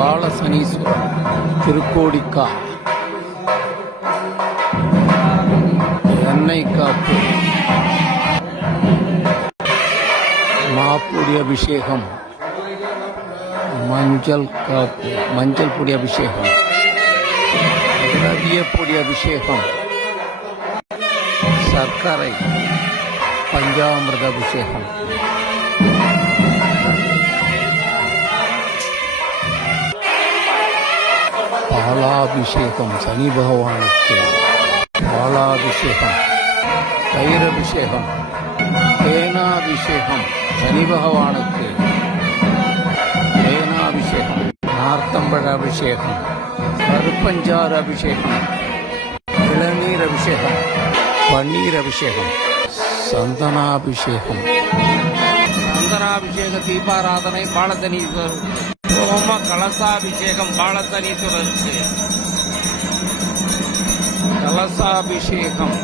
பாலசனீஸ்வரர் திருக்கோடிக்கா எண்ணெய் காப்பு மாப்பொடி அபிஷேகம் மஞ்சள் பொடி அபிஷேகம் திரவிய பொடி அபிஷேகம் சர்க்கரை பஞ்சாமிர்த அபிஷேகம் பாலாபிஷேகம் சனி பகவானுக்கு பாலாபிஷேகம் தயிரபிஷேகம் தேனாபிஷேகம் சனி பகவானுக்கு தேனாபிஷேகம் நார்த்தம்பழ அபிஷேகம் கருப்பஞ்சாறு அபிஷேகம் இளநீர் அபிஷேகம் பன்னீர் அபிஷேகம் சந்தனாபிஷேகம் தீபாராதனை பாலசனீஸ்வரர் ஹோம கலசாபிஷேகம் பாலசனீஸ்வரருக்கு கலசாபிஷேகம்